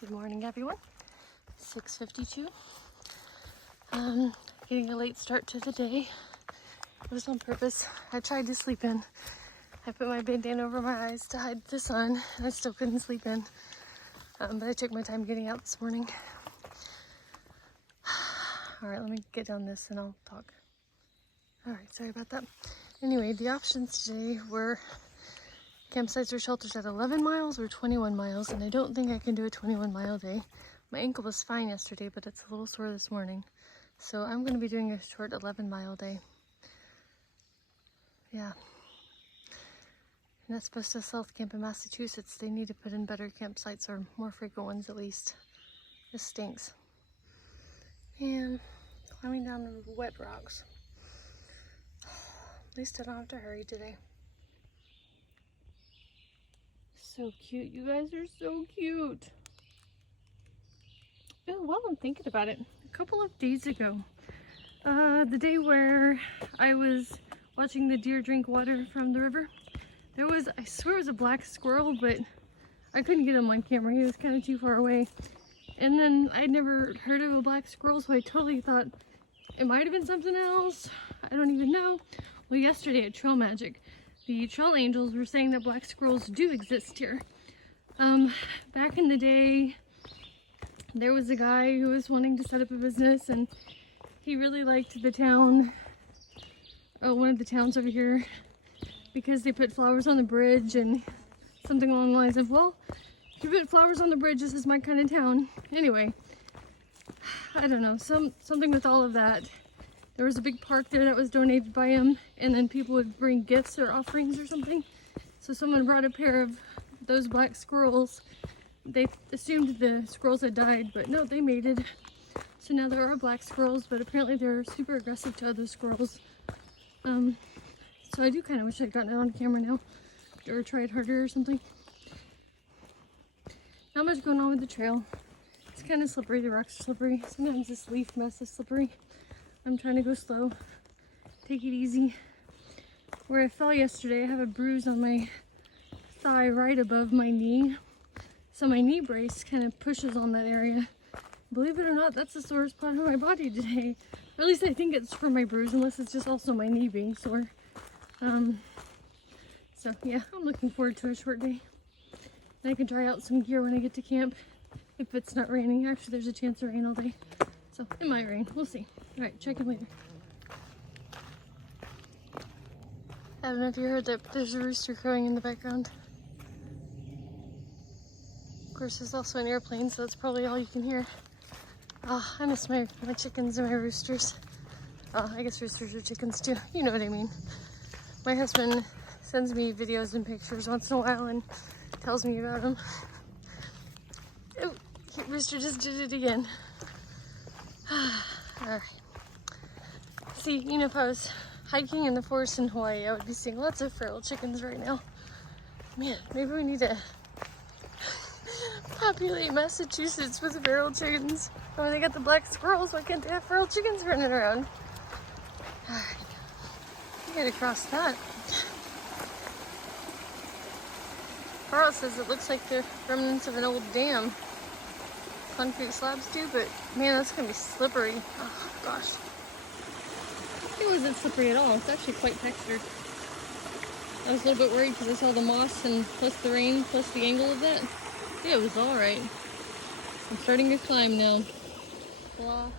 Good morning, everyone. 6:52. Getting a late start to the day. It was on purpose. I tried to sleep in. I put my bandana over my eyes to hide the sun, and I still couldn't sleep in. But I took my time getting out this morning. All right, let me get down this and I'll talk. All right, sorry about that. Anyway, the options today were campsites or shelters at 11 miles or 21 miles, and I don't think I can do a 21-mile day. My ankle was fine yesterday, but it's a little sore this morning. So I'm going to be doing a short 11-mile day. Yeah. And that's supposed to South Camp in Massachusetts. They need to put in better campsites, or more frequent ones at least. This stinks. And climbing down the wet rocks. At least I don't have to hurry today. So cute. You guys are so cute. Oh, while I'm thinking about it, a couple of days ago, the day where I was watching the deer drink water from the river, there was, I swear it was a black squirrel, but I couldn't get him on camera. He was kind of too far away. And then I'd never heard of a black squirrel, so I totally thought it might have been something else. I don't even know. Well, yesterday at Trail Magic, the trail angels were saying that black squirrels do exist here. Back in the day, there was a guy who was wanting to set up a business, and he really liked the town, one of the towns over here, because they put flowers on the bridge and something along the lines of, well, if you put flowers on the bridge, this is my kind of town. Anyway, I don't know, something with all of that. There was a big park there that was donated by him, and then people would bring gifts or offerings or something. So someone brought a pair of those black squirrels. They assumed the squirrels had died, but no, they mated. So now there are black squirrels, but apparently they're super aggressive to other squirrels. So I do kind of wish I'd gotten it on camera now, or tried harder or something. Not much going on with the trail. It's kind of slippery. The rocks are slippery. Sometimes this leaf mess is slippery. I'm trying to go slow, take it easy. Where I fell yesterday, I have a bruise on my thigh right above my knee. So my knee brace kind of pushes on that area. Believe it or not, that's the sorest part of my body today. Or at least I think it's for my bruise, unless it's just also my knee being sore. So yeah, I'm looking forward to a short day. And I can try out some gear when I get to camp, if it's not raining. Actually, there's a chance of rain all day. So it might rain, we'll see. All right, check in later. I don't know if you heard that, but there's a rooster crowing in the background. Of course, there's also an airplane, so that's probably all you can hear. Oh, I miss my chickens and my roosters. Oh, I guess roosters are chickens too. You know what I mean. My husband sends me videos and pictures once in a while and tells me about them. Oh, rooster just did it again. Alright. See, you know, if I was hiking in the forest in Hawaii, I would be seeing lots of feral chickens right now. Man, maybe we need to populate Massachusetts with feral chickens. Oh, when they got the black squirrels, why can't they have feral chickens running around? Alright. I gotta cross that. Carl says it looks like the remnants of an old dam. Concrete slabs too, but man, that's gonna be slippery. Oh gosh. It wasn't slippery at all. It's actually quite textured. I was a little bit worried because I saw the moss and plus the rain, plus the angle of that. Yeah, it was alright. I'm starting to climb now. Blah.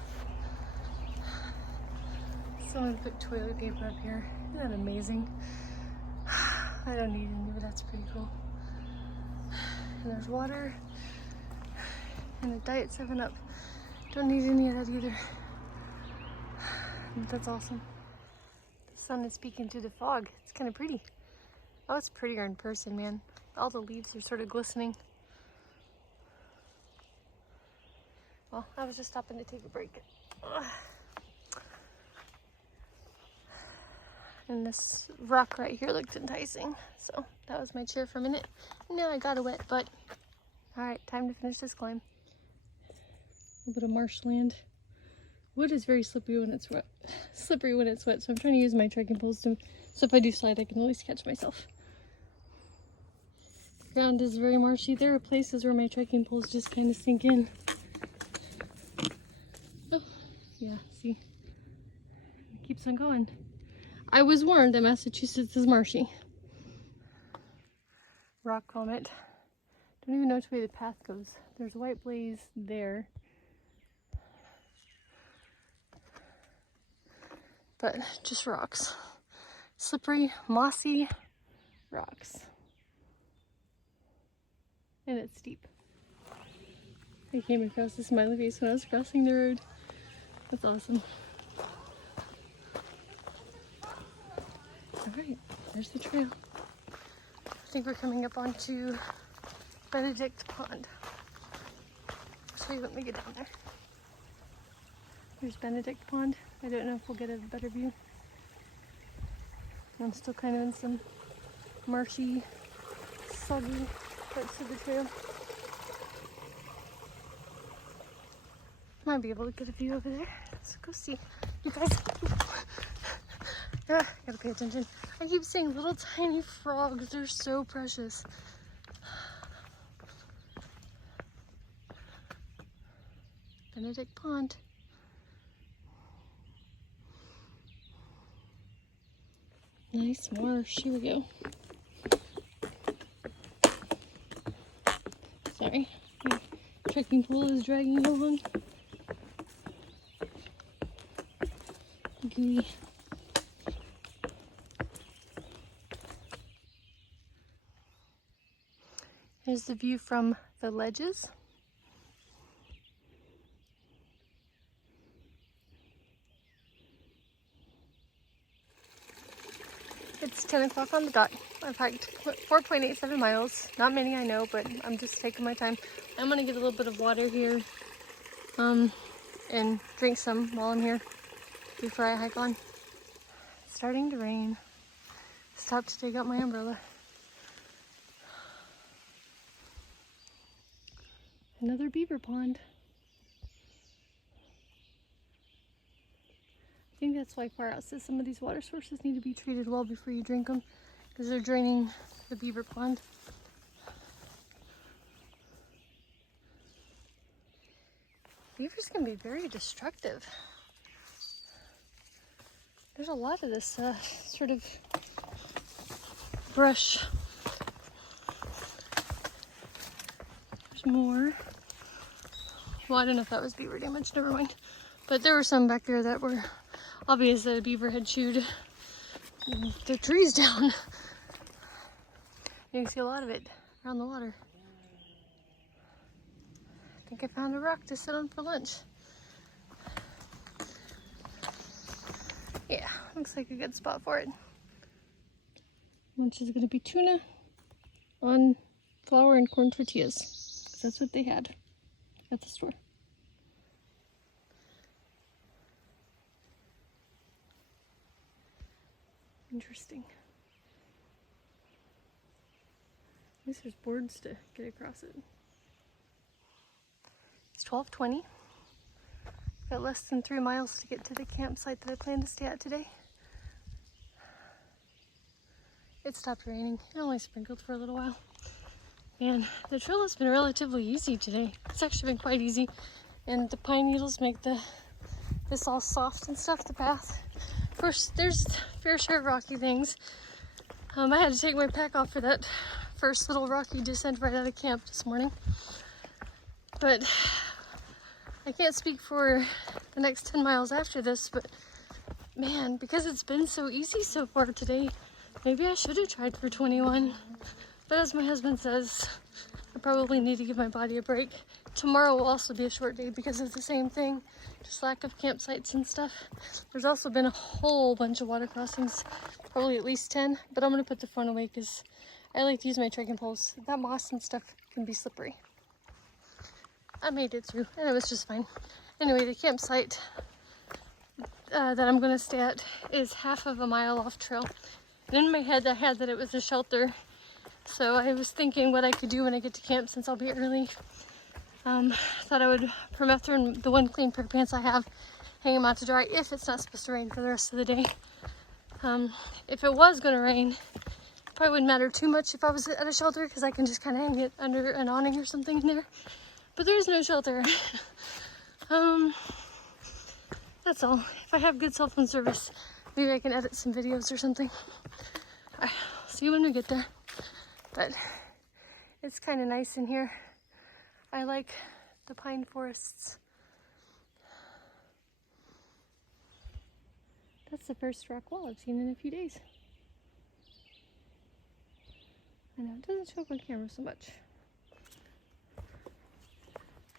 Someone put toilet paper up here. Isn't that amazing? I don't need any, but that's pretty cool. And there's water. And a Diet 7-Up. Don't need any of that either. But that's awesome. The sun is speaking to the fog. It's kind of pretty. Oh, it's prettier in person, man. All the leaves are sort of glistening. Well, I was just stopping to take a break. Ugh. And this rock right here looked enticing. So that was my chair for a minute. Now I got a wet butt. Alright, time to finish this climb. A little bit of marshland. Wood is very slippery when it's wet. Slippery when it's wet, so I'm trying to use my trekking poles so if I do slide, I can at least catch myself. ground is very marshy. There are places where my trekking poles just kind of sink in. Oh, yeah, see? It keeps on going. I was warned that Massachusetts is marshy. Rock vomit. Don't even know which way the path goes. There's white blaze there. But just rocks. Slippery, mossy rocks. And it's steep. I came across a smiley face when I was crossing the road. That's awesome. Alright, there's the trail. I think we're coming up onto Benedict Pond. I'll show you when we get down there. Here's Benedict Pond. I don't know if we'll get a better view. I'm still kind of in some marshy, soggy parts of the trail. Might be able to get a view over there. Let's go see. You guys, gotta pay attention. I keep seeing little tiny frogs. They're so precious. Benedict Pond. Nice marsh. Here we go. Sorry, my trekking pole is dragging along. Gooey. Here's the view from the ledges. It's 10 o'clock on the dot. I've hiked 4.87 miles. Not many, I know, but I'm just taking my time. I'm gonna get a little bit of water here and drink some while I'm here before I hike on. It's starting to rain. Stopped to take out my umbrella. Another beaver pond. I think that's why Far Out says some of these water sources need to be treated well before you drink them, because they're draining the beaver pond. Beavers can be very destructive. There's a lot of this sort of brush. There's more. Well, I don't know if that was beaver damage, never mind. But there were some back there that were obvious that a beaver had chewed the trees down. You can see a lot of it around the water. I think I found a rock to sit on for lunch. Yeah, looks like a good spot for it. Lunch is going to be tuna on flour and corn tortillas, because that's what they had at the store. Interesting. At least there's boards to get across it. It's 12:20. Got less than 3 miles to get to the campsite that I plan to stay at today. It stopped raining. It only sprinkled for a little while. And the trail has been relatively easy today. It's actually been quite easy. And the pine needles make this all soft and stuff, the path. Of course, there's fair share of rocky things. I had to take my pack off for that first little rocky descent right out of camp this morning. But I can't speak for the next 10 miles after this, but man, because it's been so easy so far today, maybe I should have tried for 21. But as my husband says, I probably need to give my body a break. Tomorrow will also be a short day because of the same thing, just lack of campsites and stuff. There's also been a whole bunch of water crossings, probably at least 10, but I'm gonna put the phone away because I like to use my trekking poles. That moss and stuff can be slippery. I made it through and it was just fine. Anyway, the campsite that I'm gonna stay at is half of a mile off trail. And in my head I had that it was a shelter. So I was thinking what I could do when I get to camp since I'll be early. Thought I would permethrin the one clean pair of pants I have, hang them out to dry if it's not supposed to rain for the rest of the day. If it was going to rain, Probably wouldn't matter too much if I was at a shelter because I can just kind of hang it under an awning or something in there. But there is no shelter. That's all. If I have good cell phone service, maybe I can edit some videos or something. I'll see you when we get there. But it's kind of nice in here. I like the pine forests. That's the first rock wall I've seen in a few days. I know, it doesn't show up on camera so much. I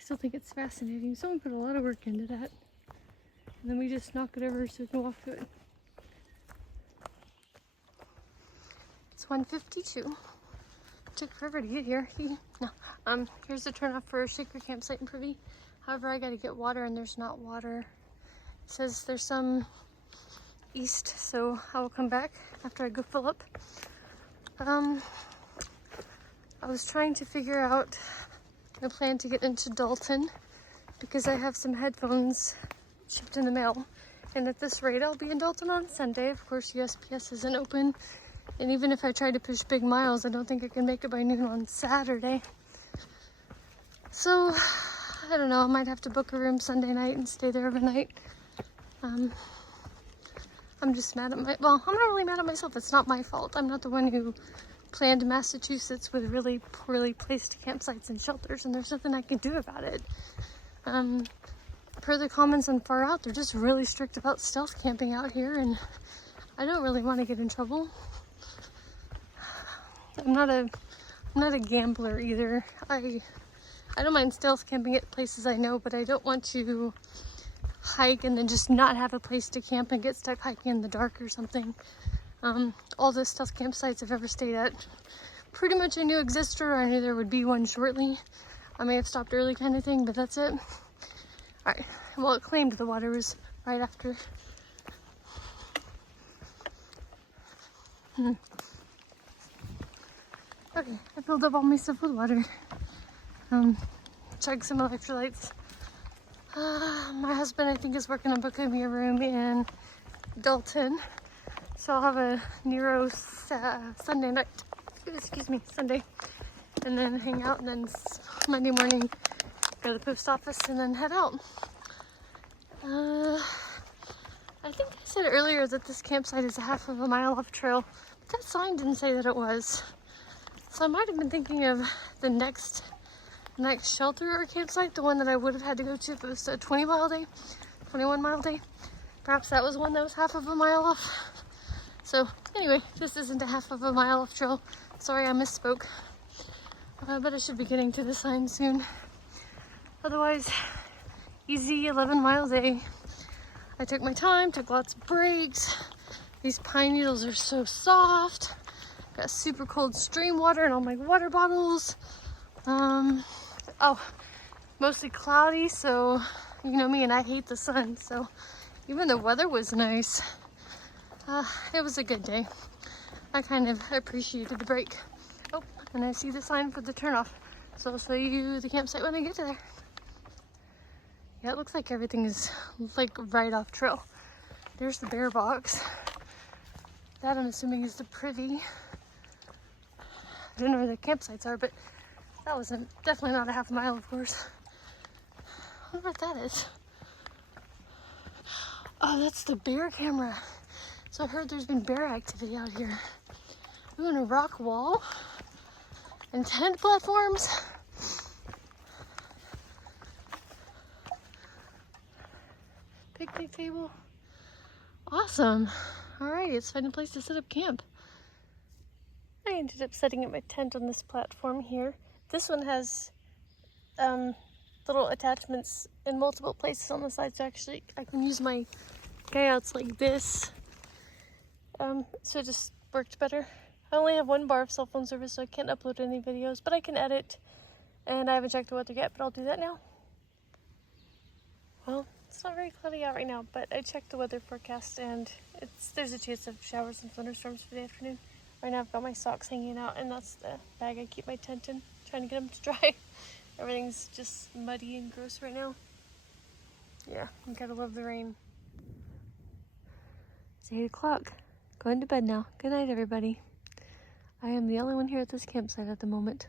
still think it's fascinating. Someone put a lot of work into that. And then we just knock it over so we can walk to it. It's 1:52. Took forever to get here. No. Here's the turnoff for Shaker campsite in Privy. However, I gotta get water and there's not water. It says there's some east, so I will come back after I go fill up. I was trying to figure out the plan to get into Dalton because I have some headphones shipped in the mail, and at this rate I'll be in Dalton on Sunday. Of course, USPS isn't open, and even if I try to push big miles, I don't think I can make it by noon on Saturday. So I don't know, I might have to book a room Sunday night and stay there overnight. I'm just mad at I'm not really mad at myself. It's not my fault. I'm not the one who planned Massachusetts with really poorly placed campsites and shelters, and there's nothing I can do about it. Per the comments on Far Out, they're just really strict about stealth camping out here, and I don't really want to get in trouble. I'm not a gambler either. I don't mind stealth camping at places I know, but I don't want to hike and then just not have a place to camp and get stuck hiking in the dark or something. All the stealth campsites I've ever stayed at, pretty much I knew existed, or I knew there would be one shortly. I may have stopped early kind of thing, but that's it. Alright, well, it claimed the water was right after. Okay, I filled up all my stuff with water. Chugged some electrolytes. My husband, I think, is working on booking me a room in Dalton. So I'll have a Nero Sunday night. Excuse me, Sunday. And then hang out, and then Monday morning go to the post office and then head out. I think I said earlier that this campsite is a half of a mile off trail, but that sign didn't say that it was. So I might have been thinking of the next shelter or campsite, the one that I would have had to go to if it was a 21 mile day. Perhaps that was one that was half of a mile off. So anyway, this isn't a half of a mile off trail. Sorry, I misspoke. But I should be getting to the sign soon. Otherwise, easy 11 mile day. I took my time, took lots of breaks. These pine needles are so soft. Got super cold stream water in all my water bottles. Mostly cloudy, so you know me, and I hate the sun, so even the weather was nice. It was a good day. I kind of appreciated the break. Oh, and I see the sign for the turnoff, so I'll show you the campsite when I get to there. Yeah, it looks like everything is like right off trail. There's the bear box. That, I'm assuming, is the privy. I don't know where the campsites are, but that wasn't definitely not a half a mile, of course. I wonder what that is. Oh, that's the bear camera. So I heard there's been bear activity out here. Ooh, and a rock wall and tent platforms. Picnic table. Awesome. Alright, it's finding a place to set up camp. I ended up setting up my tent on this platform here. This one has little attachments in multiple places on the side, so actually I can use my guyouts like this. So it just worked better. I only have 1 bar of cell phone service, so I can't upload any videos, but I can edit, and I haven't checked the weather yet, but I'll do that now. Well, it's not very cloudy out right now, but I checked the weather forecast, and there's a chance of showers and thunderstorms for the afternoon. Right now I've got my socks hanging out, and that's the bag I keep my tent in, trying to get them to dry. Everything's just muddy and gross right now. Yeah, I gotta love the rain. It's 8 o'clock. Going to bed now. Good night, everybody. I am the only one here at this campsite at the moment.